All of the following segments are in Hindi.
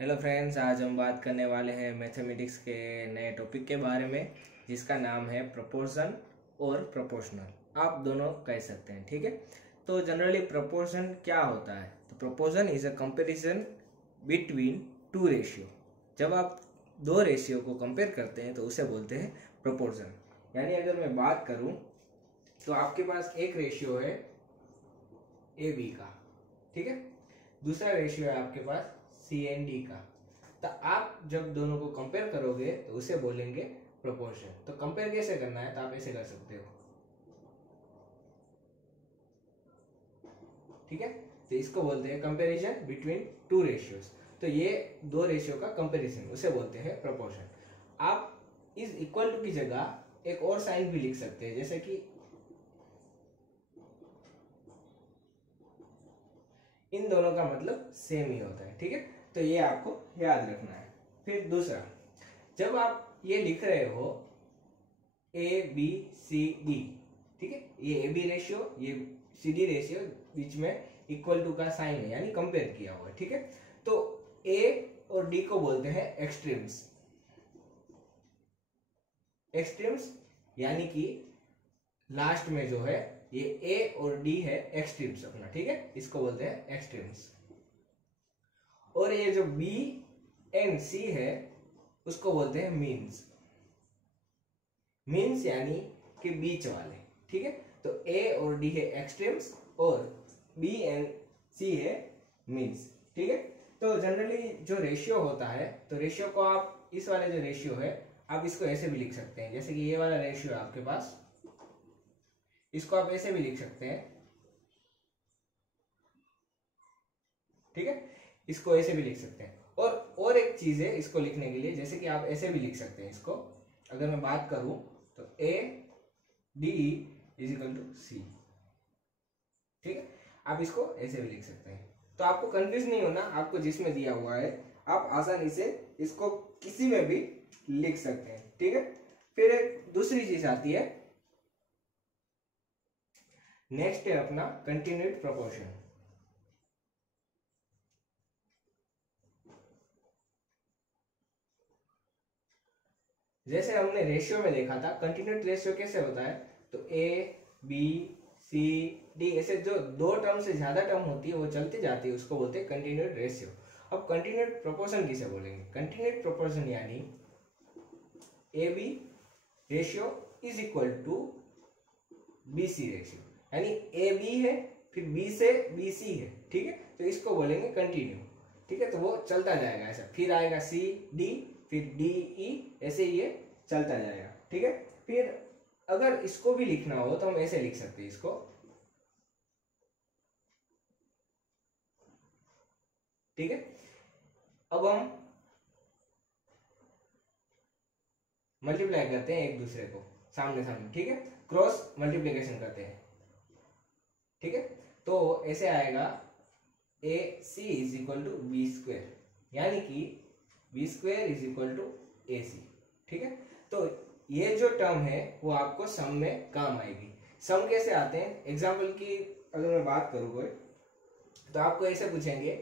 हेलो फ्रेंड्स, आज हम बात करने वाले हैं मैथमेटिक्स के नए टॉपिक के बारे में जिसका नाम है प्रोपोर्शन और प्रोपोर्शनल। आप दोनों कह सकते हैं, ठीक है। तो जनरली प्रोपोर्शन क्या होता है? तो proportion is a comparison between two ratio. जब आप दो रेशियो को कंपेयर करते हैं तो उसे बोलते हैं प्रोपोर्शन। यानी अगर मैं बात करूं तो आपके पास एक रेशियो है ए बी का, ठीक है। दूसरा रेशियो है आपके पास सी एंड डी का। तो आप जब दोनों को कंपेयर करोगे तो उसे बोलेंगे प्रोपोर्शन। तो कंपेयर कैसे करना है? तो आप ऐसे कर सकते हो, ठीक है। तो इसको बोलते हैं कंपैरिजन बिटवीन टू रेशियोज। तो ये दो रेशियो का कंपैरिजन, उसे बोलते हैं प्रोपोर्शन। आप इस इक्वल टू की जगह एक और साइन भी लिख सकते हैं, जैसे कि इन दोनों का मतलब सेम ही होता है, ठीक है। तो ये आपको याद रखना है। फिर दूसरा, जब आप ये लिख रहे हो ए बी सी डी, ठीक है, ये ए बी रेशियो, ये सी डी रेशियो, बीच में इक्वल टू का साइन है यानी कंपेयर किया हुआ है, ठीक है। तो ए और डी को बोलते हैं एक्सट्रीम्स। एक्सट्रीम्स यानी कि लास्ट में जो है ये ए और डी है एक्सट्रीम्स अपना, ठीक है, इसको बोलते हैं एक्सट्रीम्स। और ये जो बी एंड सी है उसको बोलते हैं मीन्स। मीन्स यानी कि बीच वाले, ठीक है। तो ए और डी है एक्सट्रीम्स और बी एंड सी है मीन्स, ठीक है। तो जनरली जो रेशियो होता है, तो रेशियो को आप इस वाले जो रेशियो है आप इसको ऐसे भी लिख सकते हैं, जैसे कि ये वाला रेशियो है आपके पास, इसको आप ऐसे भी लिख सकते हैं, ठीक है। इसको ऐसे भी लिख सकते हैं। और एक चीज है इसको लिखने के लिए, जैसे कि आप ऐसे भी लिख सकते हैं इसको। अगर मैं बात करूं तो A D is equal to C, ठीक है। आप इसको ऐसे भी लिख सकते हैं। तो आपको कंफ्यूज नहीं होना, आपको जिसमें दिया हुआ है आप आसानी से इसको किसी में भी लिख सकते हैं, ठीक है। फिर एक दूसरी चीज आती है, नेक्स्ट है अपना कंटिन्यूड प्रोपोर्शन। जैसे हमने रेशियो में देखा था, कंटिन्यूड रेशियो कैसे होता है? तो ए बी सी डी, ऐसे जो दो टर्म से ज्यादा टर्म होती है वो चलती जाती है, उसको बोलते हैं कंटिन्यूड रेशियो। अब कंटिन्यूड प्रोपोर्शन किसे बोलेंगे? कंटिन्यूड प्रोपोर्शन यानी A B ratio is equal to B C ratio, यानी ए बी है फिर बी से बी सी है, ठीक है। तो इसको बोलेंगे कंटिन्यू, ठीक है। तो वो चलता जाएगा ऐसा, फिर आएगा सी डी, फिर डी ई, ऐसे ये चलता जाएगा, ठीक है। फिर अगर इसको भी लिखना हो तो हम ऐसे लिख सकते हैं इसको, ठीक है। अब हम मल्टीप्लाई करते हैं एक दूसरे को सामने सामने, ठीक है, क्रॉस मल्टीप्लीकेशन करते हैं, ठीक है। तो ऐसे आएगा A C is equal to B square, यानी कि B square is equal to A C, ठीक है। तो ये जो टर्म है वो आपको सम में काम आएगी। सम कैसे आते हैं? एग्जाम्पल की अगर मैं बात करूँ कोई, तो आपको ऐसे पूछेंगे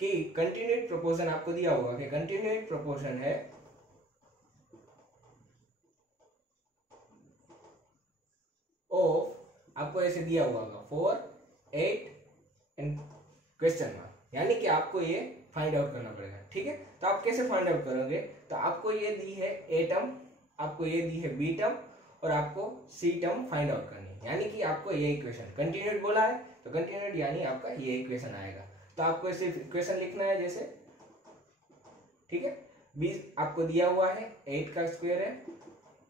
कि कंटिन्यूड प्रोपोर्शन आपको दिया होगा कि कंटिन्यूड प्रोपोर्शन है ऑफ, आपको ऐसे दिया हुआ होगा 4 8 एंड क्वेश्चन मार्क, यानी कि आपको ये फाइंड आउट करना पड़ेगा, ठीक है। तो आप कैसे फाइंड आउट करोगे? तो आपको ये दी है ए टर्म, आपको ये दी है बी टर्म और आपको सी टर्म फाइंड आउट करनी है, यानी कि आपको ये इक्वेशन कंटिन्यूड बोला है तो कंटिन्यूड यानी आपका ये इक्वेशन आएगा। तो आपको सिर्फ इक्वेशन लिखना है जैसे, ठीक है। बी आपको दिया हुआ है 8 का स्क्वायर है,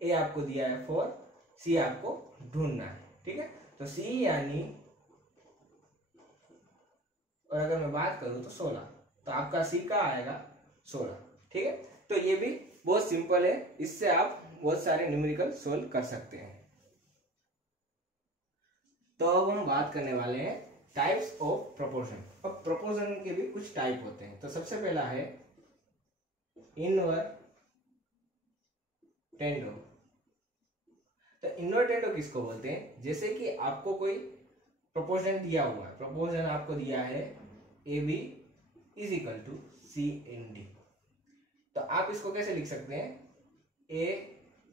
ए आपको दिया है 4, सी आपको ढूंढना है, ठीक है। तो सी यानी, और अगर मैं बात करूं तो 16, तो आपका सी का आएगा 16, ठीक है। तो ये भी बहुत सिंपल है, इससे आप बहुत सारे न्यूमेरिकल सोल्व कर सकते हैं। तो अब हम बात करने वाले हैं टाइप्स ऑफ प्रोपोर्शन। अब प्रोपोर्शन के भी कुछ टाइप होते हैं। तो सबसे पहला है इनवर्टेंडो। तो इनवर्टेंडो किसको बोलते हैं? जैसे कि आपको कोई प्रोपोर्शन दिया हुआ है, प्रोपोर्शन आपको दिया है A B is equal to C and D. तो आप इसको कैसे लिख सकते हैं, ए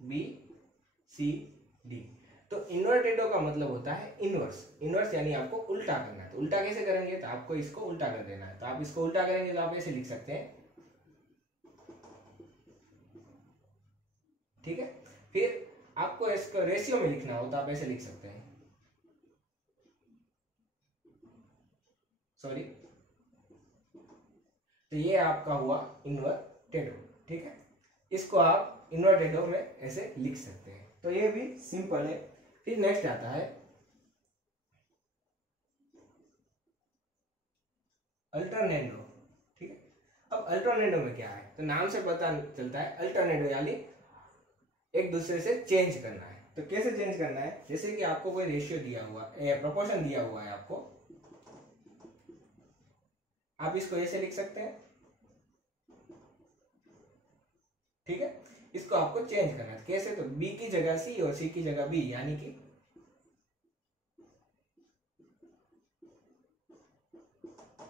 बी सी डी। तो इन्वर्टेडो का मतलब होता है इनवर्स, इनवर्स यानी आपको उल्टा करना है। तो उल्टा कैसे करेंगे, तो आपको इसको उल्टा कर देना है। तो आप इसको उल्टा करेंगे तो आप ऐसे लिख सकते हैं, ठीक है। फिर आपको इसको रेशियो में लिखना हो तो आप ऐसे लिख सकते हैं, सॉरी। तो ये आपका हुआ इन्वर्टेडो, ठीक है। इसको आप इन्वर्टेडो में ऐसे लिख सकते हैं। तो ये भी सिंपल है। फिर नेक्स्ट आता है अल्टरनेटो, ठीक है। अब अल्टरनेटो में क्या है, तो नाम से पता चलता है अल्टरनेटो यानी एक दूसरे से चेंज करना है। तो कैसे चेंज करना है, जैसे कि आपको कोई रेशियो दिया हुआ है, प्रोपोर्शन दिया हुआ है आपको, आप इसको ऐसे लिख सकते हैं, ठीक है। इसको आपको चेंज करना है कैसे, तो बी की जगह सी और सी की जगह बी, यानी कि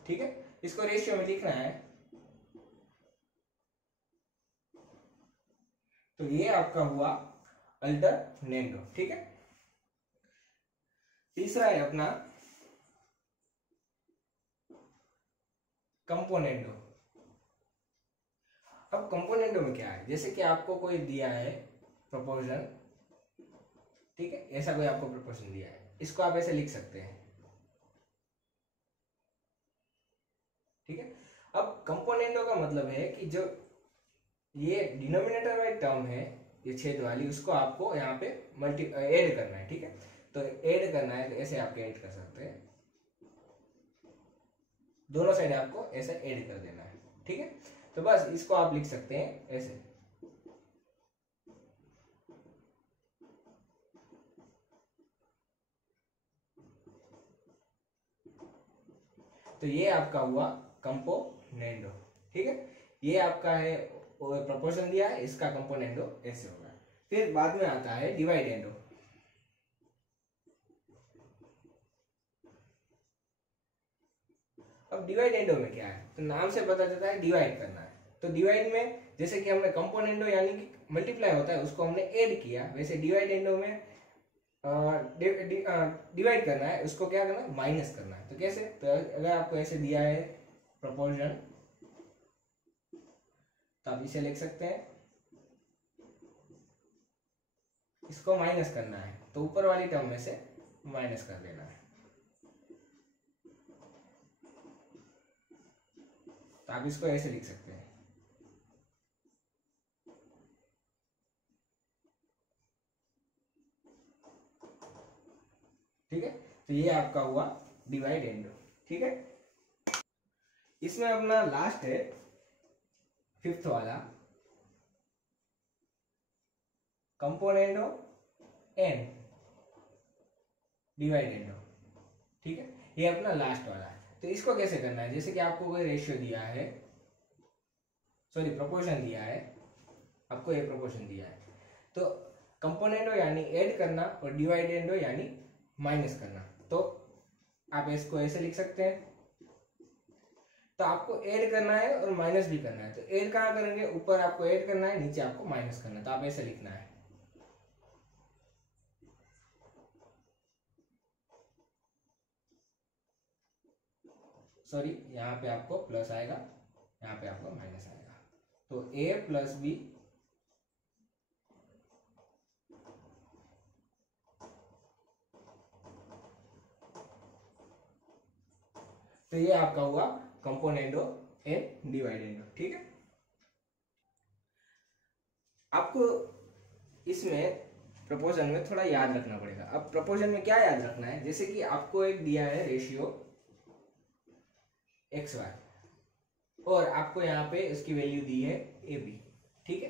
ठीक है। इसको रेशियो में लिखना है। तो ये आपका हुआ अल्टरनेटो, ठीक है। तीसरा है अपना कंपोनेंडो। अब कंपोनेंडो में क्या है, जैसे कि आपको कोई दिया है प्रोपोर्शन, ठीक है, ऐसा कोई आपको प्रोपोर्शन दिया है, इसको आप ऐसे लिख सकते हैं, ठीक है। अब कंपोनेंडो का मतलब है कि जो ये डिनोमिनेटर वाली टर्म है, ये छेद वाली, उसको आपको यहाँ पे ऐड करना है, ठीक है। तो ऐड करना है, तो ऐसे आप ऐड कर सकते हैं, दोनों साइड आपको ऐसे ऐड कर देना है, ठीक है। तो बस इसको आप लिख सकते हैं ऐसे, तो ये आपका हुआ कंपोनेंडो, ठीक है। ये आपका है प्रोपोर्शन दिया है, इसका कंपोनेंडो ऐसे होगा। फिर बाद में आता है डिवाइडेंडो। अब डिवाइडेंडो में क्या है, तो नाम से पता चलता है डिवाइड करना है। तो डिवाइड में जैसे कि हमने कंपोनेंडो यानी कि मल्टीप्लाई होता है, उसको हमने ऐड किया, वैसे डिवाइडेंडो में डिवाइड करना है, उसको क्या करना है, माइनस करना है। तो कैसे, तो अगर आपको ऐसे दिया है प्रोपोर्शन, तो आप इसे लिख सकते हैं, इसको माइनस करना है, तो ऊपर वाली टर्म में से माइनस कर देना है। तो आप इसको ऐसे लिख सकते हैं, ठीक है। तो ये आपका हुआ डिवाइडेंडो, ठीक है। इसमें अपना लास्ट है फिफ्थ वाला कंपोनेंडो एंड डिवाइडेंडो, ठीक है। ये अपना लास्ट वाला है। तो इसको कैसे करना है, जैसे कि आपको कोई रेशियो दिया है, सॉरी प्रोपोर्शन दिया है, आपको ये प्रोपोर्शन दिया है, तो कंपोनेंडो यानी ऐड करना और डिवाइडेंडो यानी माइनस करना। तो आप इसको ऐसे लिख सकते हैं, तो आपको ऐड करना है और माइनस भी करना है। तो ऐड कहाँ करेंगे, ऊपर आपको ऐड करना है, नीचे आपको माइनस करना है। तो आप ऐसे लिखना है, सॉरी यहाँ पे आपको प्लस आएगा, यहाँ पे आपको माइनस आएगा। तो ए प्लस बी तो ये आपका हुआ कंपोनेंडो एंड डिवाइडेंडो, ठीक है। आपको इसमें प्रपोजन में थोड़ा याद रखना पड़ेगा। अब प्रपोजन में क्या याद रखना है, जैसे कि आपको एक दिया है रेशियो एक्स वाई, और आपको यहाँ पे इसकी वैल्यू दी है ए बी, ठीक है।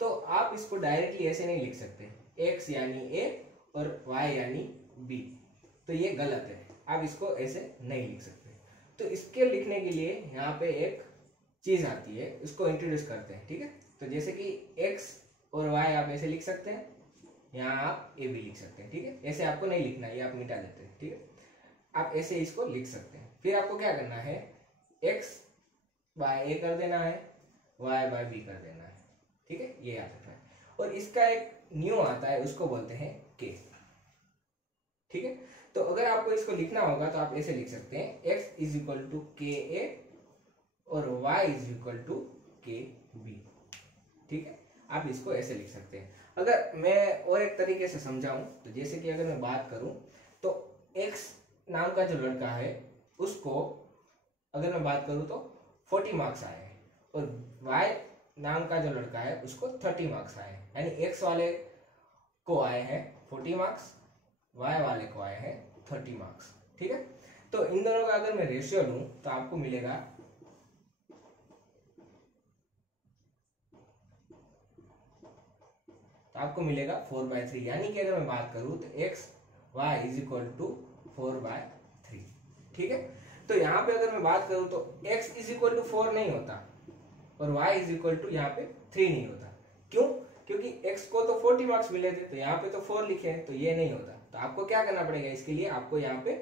तो आप इसको डायरेक्टली ऐसे नहीं लिख सकते, एक्स यानी ए और वाई यानी बी, तो ये गलत है, आप इसको ऐसे नहीं लिख सकते। तो इसके लिखने के लिए यहाँ पे एक चीज आती है, उसको इंट्रोड्यूस करते हैं, ठीक है। तो जैसे कि एक्स और वाई आप ऐसे लिख सकते हैं, यहाँ आप ए बी लिख सकते हैं, ठीक है। ऐसे आपको नहीं लिखना है, ये आप मिटा देते हैं, ठीक है। आप ऐसे इसको लिख सकते हैं। फिर आपको क्या करना है, एक्स बाय ए कर देना है, वाई बाय बी कर देना है। ठीक है, ये याद रखना है। और इसका एक न्यू आता है, उसको बोलते हैं के। ठीक है, तो अगर आपको इसको लिखना होगा तो आप ऐसे लिख सकते हैं, x इज इक्वल टू के ए और y इज इक्वल टू के बी। ठीक है, आप इसको ऐसे लिख सकते हैं। अगर मैं और एक तरीके से समझाऊं तो जैसे कि अगर मैं बात करूं तो x नाम का जो लड़का है उसको अगर मैं बात करूं तो 40 मार्क्स आए हैं, और y नाम का जो लड़का है उसको 30 मार्क्स आए हैं। यानी x वाले को आए हैं 40 मार्क्स, y वाले को आए हैं 30 मार्क्स। ठीक है, तो इन दोनों का अगर मैं रेशियो लूं तो आपको मिलेगा आपको मिलेगा 4/3। यानी कि अगर मैं बात करूं तो x y is equal to 4/3। ठीक है, तो यहाँ पे अगर मैं बात करूं तो x इज इक्वल टू 4 नहीं होता और y इज इक्वल टू यहाँ पे 3 नहीं होता। क्यों? क्योंकि x को तो 40 मार्क्स मिले थे, तो यहाँ पे तो 4 लिखे हैं, तो ये नहीं होता। तो आपको क्या करना पड़ेगा, इसके लिए आपको यहाँ पे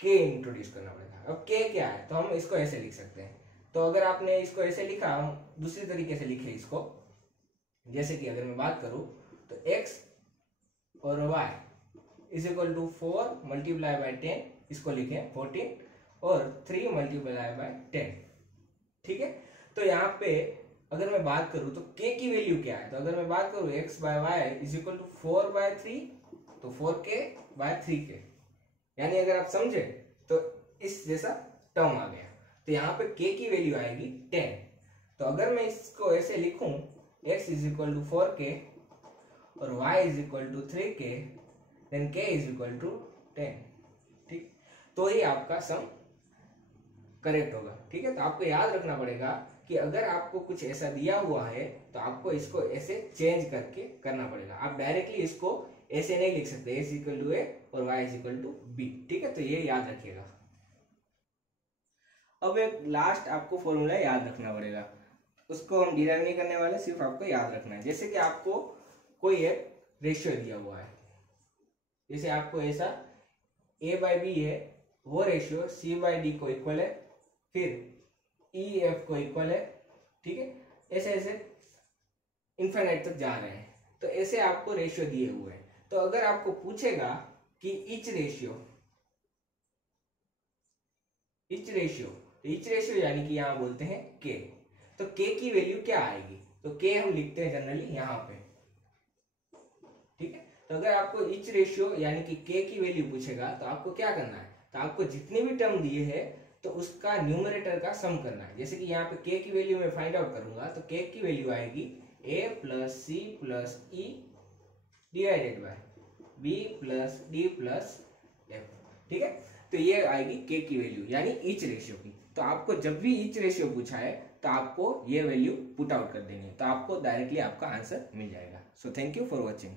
k इंट्रोड्यूस करना पड़ेगा। अब k क्या है, तो हम इसको ऐसे लिख सकते हैं। तो अगर आपने इसको ऐसे लिखा, हम दूसरी तरीके से लिखे इसको, जैसे कि अगर मैं बात करूं तो x और y is equal to 4 multiply by 10, इसको लिखें 14, और 3 मल्टीप्लाई बाय 10। ठीक है, तो यहाँ पे अगर मैं बात करूं तो k की वैल्यू क्या है, तो अगर मैं बात करूं x by Y is equal to 4/3, तो 4k बाय 3k। यानी अगर आप समझे तो इस जैसा टर्म आ गया। तो यहाँ पे k की वैल्यू आएगी 10। तो अगर मैं इसको ऐसे लिखूं x is equal to 4k और y is equal to 3k, then k is equal to 10। ठीक, तो ही आपका सम करेक्ट होगा। ठीक है, तो आपको याद रखना पड़ेगा कि अगर आपको कुछ ऐसा दिया हुआ है तो आपको इसको ऐसे चेंज करके करना पड़ेगा। आप डायरेक्टली इसको ऐसे नहीं लिख सकते, x इक्वल टू a और y is equal to b। ठीक है, तो ये याद रखिएगा। अब एक लास्ट आपको फॉर्मूला याद रखना पड़ेगा, उसको हम डिराइव नहीं करने वाले, सिर्फ आपको याद रखना है। जैसे कि आपको कोई एक रेशियो दिया हुआ है, जैसे आपको ऐसा a/b है, वो रेशियो c/d को इक्वल है, फिर e/f को इक्वल है। ठीक है, ऐसे ऐसे इनफाइनाइट तक जा रहे हैं। तो ऐसे आपको रेशियो दिए हुए हैं। तो अगर आपको पूछेगा कि इच रेशियो यानी कि यहाँ बोलते हैं k, तो k की वैल्यू क्या आएगी, तो k हम लिखते हैं जनरली यहाँ पे। ठीक है, तो अगर आपको इच रेशियो यानी कि k की वैल्यू पूछेगा तो आपको क्या करना है, तो आपको जितने भी टर्म दिए हैं तो उसका न्यूमरेटर का सम करना है। जैसे कि यहाँ पे k की वैल्यू मैं फाइंड आउट करूंगा, तो k की वैल्यू आएगी a plus c plus e divided by b plus d plus f। ठीक है, तो ये आएगी k की वैल्यू यानी ईच रेशियो की। तो आपको जब भी ईच रेशियो पूछा है तो आपको ये वैल्यू पुट आउट कर देनी है, तो आपको डायरेक्टली आपका आंसर मिल जाएगा। So thank you for watching.